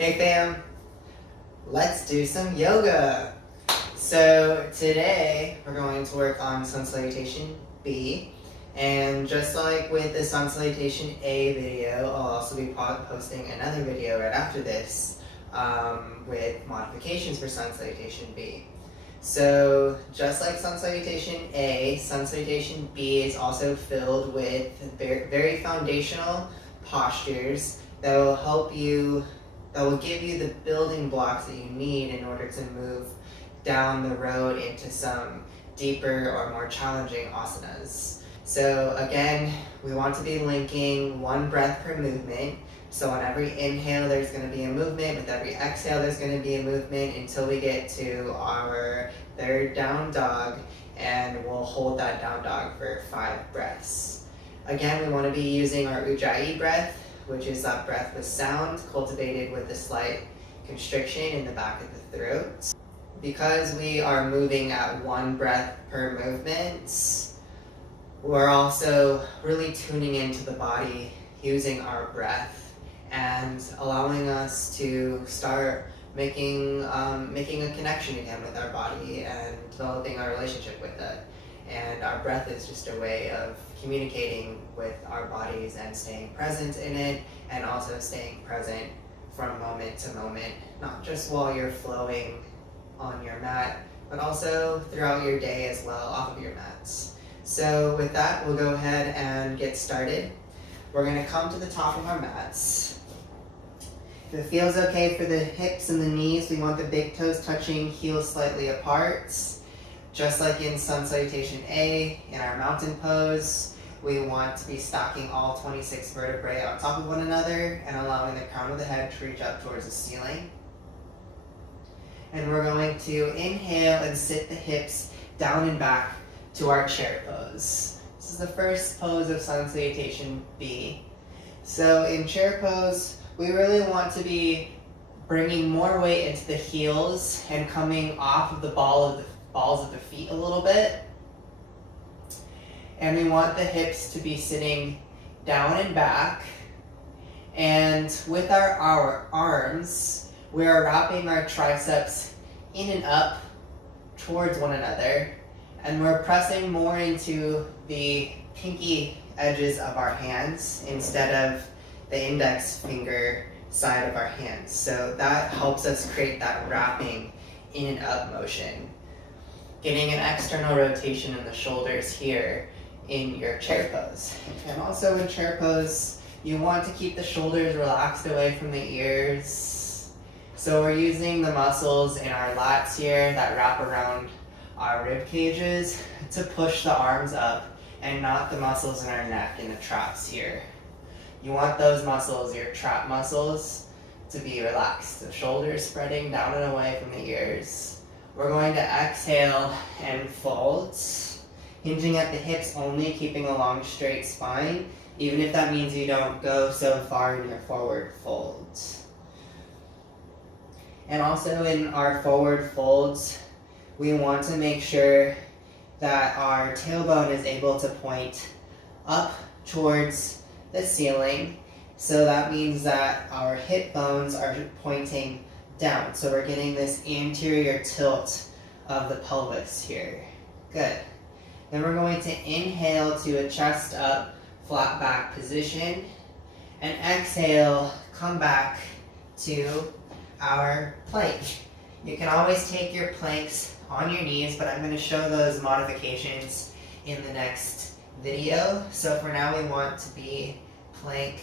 Hey fam, let's do some yoga. So today we're going to work on Sun Salutation B, and just like with the Sun Salutation A video, I'll also be posting another video right after this with modifications for Sun Salutation B. So just like Sun Salutation A, Sun Salutation B is also filled with very foundational postures that will help you, that will give you the building blocks that you need in order to move down the road into some deeper or more challenging asanas. So again, we want to be linking one breath per movement. So on every inhale, there's going to be a movement. With every exhale, there's going to be a movement until we get to our third down dog, and we'll hold that down dog for 5 breaths. Again, we want to be using our Ujjayi breath, which is that breath with sound, cultivated with a slight constriction in the back of the throat. Because we are moving at 1 breath per movement, we're also really tuning into the body using our breath and allowing us to start making a connection again with our body and developing our relationship with it. And our breath is just a way of communicating with our bodies and staying present in it, and also staying present from moment to moment, not just while you're flowing on your mat, but also throughout your day as well, off of your mats. So with that, we'll go ahead and get started. We're going to come to the top of our mats. If it feels okay for the hips and the knees, we want the big toes touching, heels slightly apart. Just like in Sun Salutation A, in our mountain pose, we want to be stacking all 26 vertebrae on top of one another and allowing the crown of the head to reach up towards the ceiling. And we're going to inhale and sit the hips down and back to our chair pose. This is the first pose of Sun Salutation B. So in chair pose, we really want to be bringing more weight into the heels and coming off of the balls of the feet a little bit. And we want the hips to be sitting down and back. And with our arms, we are wrapping our triceps in and up towards one another. And we're pressing more into the pinky edges of our hands instead of the index finger side of our hands. So that helps us create that wrapping in and up motion. Getting an external rotation in the shoulders here in your chair pose. And also in chair pose, you want to keep the shoulders relaxed away from the ears. So we're using the muscles in our lats here that wrap around our rib cages to push the arms up, and not the muscles in our neck and the traps here. You want those muscles, your trap muscles, to be relaxed. The shoulders spreading down and away from the ears. We're going to exhale and fold, hinging at the hips only, keeping a long straight spine, even if that means you don't go so far in your forward fold. And also in our forward folds, we want to make sure that our tailbone is able to point up towards the ceiling. So that means that our hip bones are pointing down. So we're getting this anterior tilt of the pelvis here. Good. Then we're going to inhale to a chest up, flat back position. And exhale, come back to our plank. You can always take your planks on your knees, but I'm going to show those modifications in the next video. So for now, we want to be plank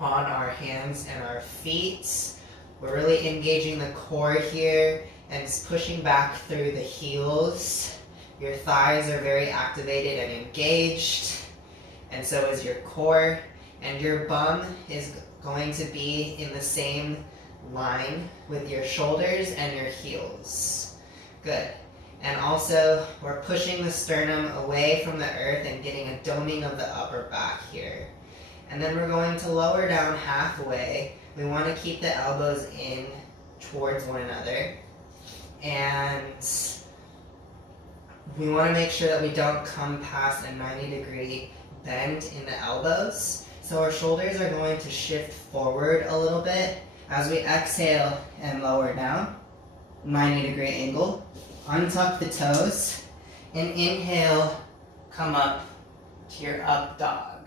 on our hands and our feet. We're really engaging the core here and it's pushing back through the heels. Your thighs are very activated and engaged, and so is your core. And your bum is going to be in the same line with your shoulders and your heels. Good. And also, we're pushing the sternum away from the earth and getting a doming of the upper back here. And then we're going to lower down halfway. We want to keep the elbows in towards one another. And we want to make sure that we don't come past a 90-degree bend in the elbows. So our shoulders are going to shift forward a little bit, As we exhale and lower down, 90-degree angle, untuck the toes, and inhale, come up to your up dog.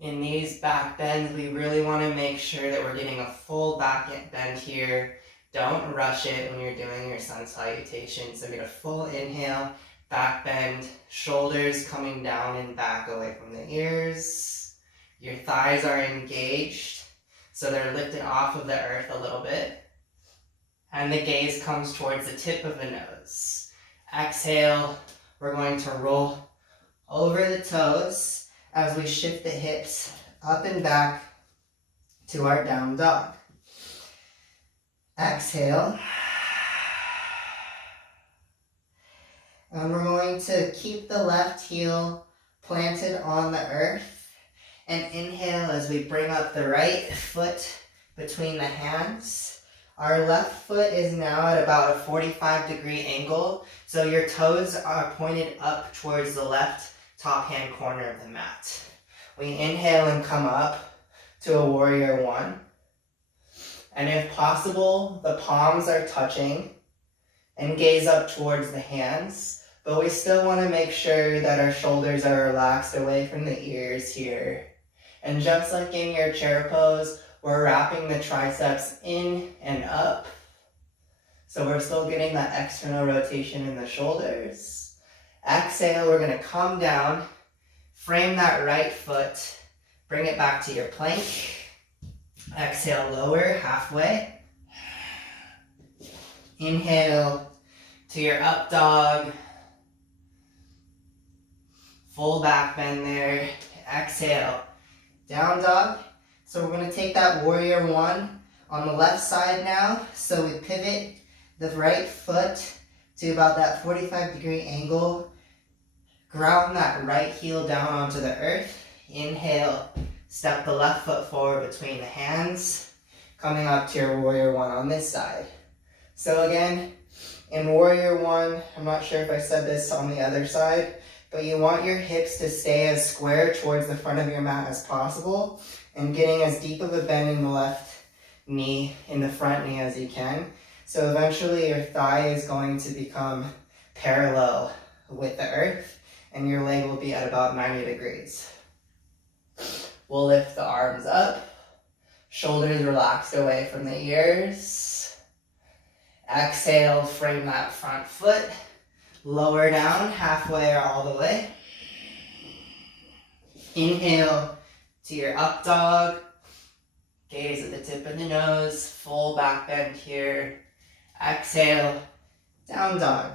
In these back bends, we really want to make sure that we're getting a full back bend here. Don't rush it when you're doing your sun salutation. So get a full inhale, back bend, shoulders coming down and back away from the ears. Your thighs are engaged, so they're lifted off of the earth a little bit. And the gaze comes towards the tip of the nose. Exhale, we're going to roll over the toes as we shift the hips up and back to our down dog. Exhale. And we're going to keep the left heel planted on the earth. And inhale as we bring up the right foot between the hands. Our left foot is now at about a 45-degree angle, so your toes are pointed up towards the left top hand corner of the mat. We inhale and come up to a warrior one. And if possible, the palms are touching and gaze up towards the hands, but we still want to make sure that our shoulders are relaxed away from the ears here. And just like in your chair pose, we're wrapping the triceps in and up. So we're still getting that external rotation in the shoulders. Exhale, we're going to come down, frame that right foot, bring it back to your plank. Exhale, lower, halfway. Inhale to your up dog. Full back bend there. Exhale, down dog. So we're going to take that warrior one on the left side now. So we pivot the right foot to about that 45-degree angle. Ground that right heel down onto the earth. Inhale, step the left foot forward between the hands, coming up to your warrior one on this side. So again, in warrior one, I'm not sure if I said this on the other side, but you want your hips to stay as square towards the front of your mat as possible, and getting as deep of a bend in the left knee, in the front knee as you can. So eventually your thigh is going to become parallel with the earth, and your leg will be at about 90 degrees. We'll lift the arms up, shoulders relaxed away from the ears. Exhale, frame that front foot, lower down, halfway or all the way. Inhale to your up dog, gaze at the tip of the nose, full back bend here. Exhale, down dog.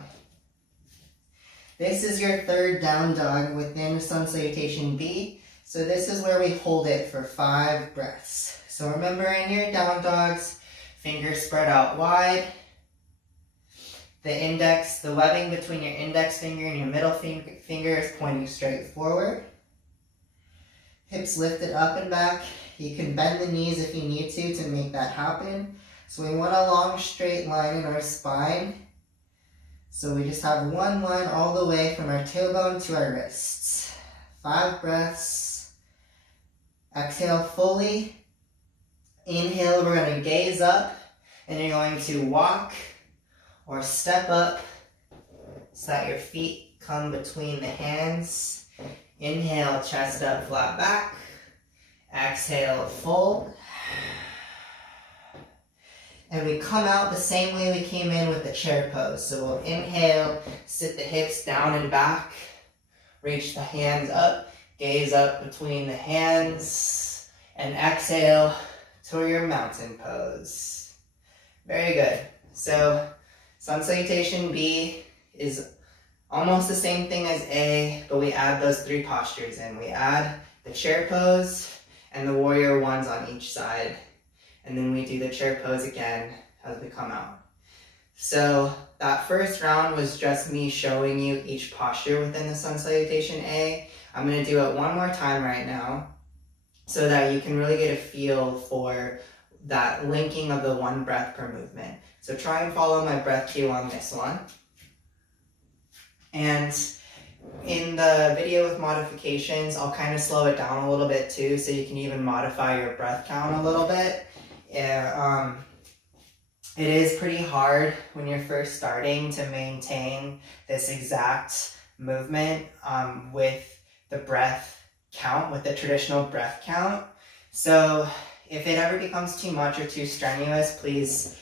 This is your third down dog within Sun Salutation B. So this is where we hold it for 5 breaths. So remember, in your down dogs, fingers spread out wide. The webbing between your index finger and your middle finger is pointing straight forward. Hips lifted up and back. You can bend the knees if you need to make that happen. So we want a long straight line in our spine. So we just have one line all the way from our tailbone to our wrists. 5 breaths. Exhale fully. Inhale, we're going to gaze up, and you're going to walk or step up so that your feet come between the hands. Inhale, chest up, flat back. Exhale, fold. And we come out the same way we came in with the chair pose. So we'll inhale, sit the hips down and back, reach the hands up, gaze up between the hands, and exhale to your mountain pose. Very good. So Sun Salutation B is almost the same thing as A, but we add those 3 postures in. We add the chair pose and the warrior ones on each side. And then we do the chair pose again as we come out. So that first round was just me showing you each posture within the Sun Salutation A. I'm going to do it one more time right now so that you can really get a feel for that linking of the 1 breath per movement. So try and follow my breath cue on this one. And in the video with modifications, I'll kind of slow it down a little bit too, so you can even modify your breath count a little bit. It is pretty hard when you're first starting to maintain this exact movement with the breath count, with the traditional breath count. So if it ever becomes too much or too strenuous, please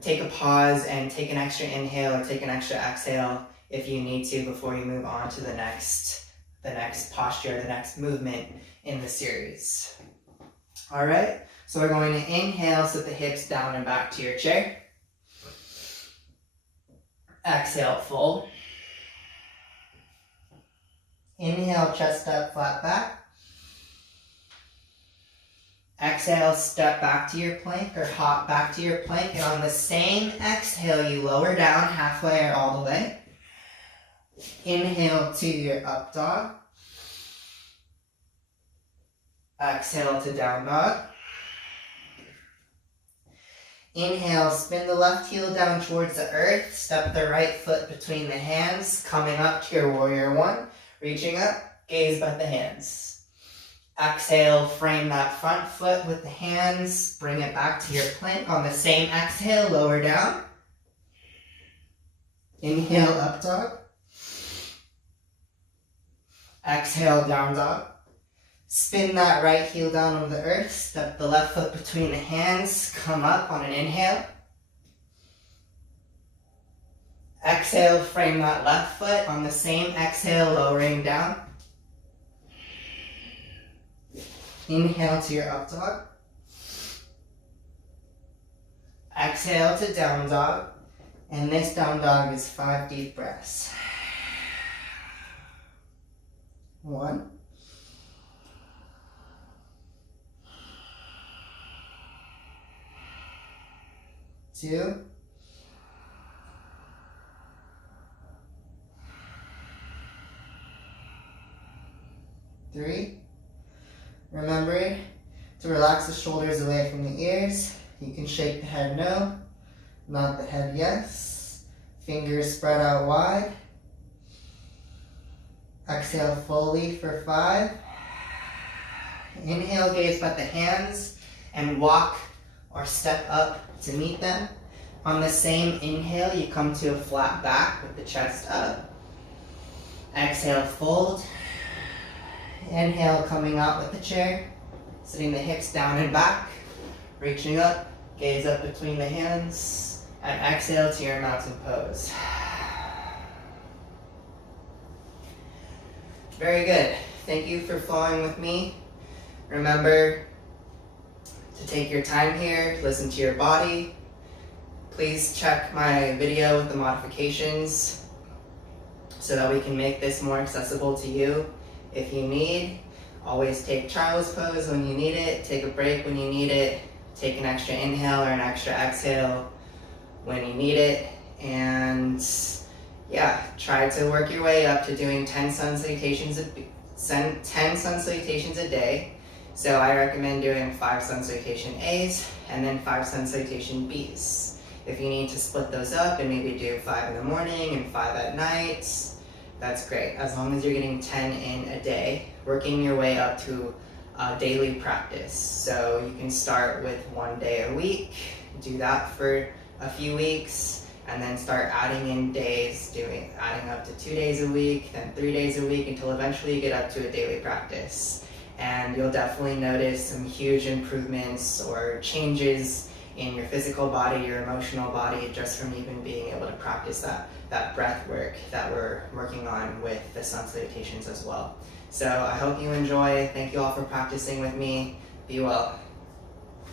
take a pause and take an extra inhale or take an extra exhale if you need to before you move on to the next posture, the next movement in the series. All right, so we're going to inhale, sit the hips down and back to your chair. Exhale, fold. Inhale, chest up, flat back. Exhale, step back to your plank or hop back to your plank. And on the same exhale, you lower down halfway or all the way. Inhale to your up dog. Exhale to down dog. Inhale, spin the left heel down towards the earth. Step the right foot between the hands, coming up to your warrior one. Reaching up, gaze by the hands. Exhale, frame that front foot with the hands. Bring it back to your plank. On the same exhale, lower down. Inhale, up dog. Exhale, down dog. Spin that right heel down on the earth. Step the left foot between the hands. Come up on an inhale. Exhale, frame that left foot. On the same exhale, lowering down. Inhale to your up dog. Exhale to down dog. And this down dog is 5 deep breaths. 1. 2. 3. Remember to relax the shoulders away from the ears. You can shake the head no, nod the head yes. Fingers spread out wide. Exhale fully for 5. Inhale, gaze by the hands and walk or step up to meet them. On the same inhale, you come to a flat back with the chest up. Exhale, fold. Inhale, coming out with the chair. Sitting the hips down and back. Reaching up, gaze up between the hands. And exhale to your mountain pose. Very good. Thank you for following with me. Remember to take your time here, listen to your body. Please check my video with the modifications so that we can make this more accessible to you. If you need, always take child's pose when you need it, take a break when you need it, take an extra inhale or an extra exhale when you need it, and yeah, try to work your way up to doing 10 sun salutations a day. So I recommend doing 5 sun salutation A's and then 5 sun salutation B's. If you need to split those up and maybe do 5 in the morning and 5 at night, that's great. As long as you're getting 10 in a day, working your way up to daily practice. So you can start with 1 day a week, do that for a few weeks, and then start adding in days, adding up to 2 days a week, then 3 days a week, until eventually you get up to a daily practice. And you'll definitely notice some huge improvements or changes in your physical body, your emotional body, just from even being able to practice that breath work that we're working on with the sun salutations as well. So I hope you enjoy. Thank you all for practicing with me. Be well.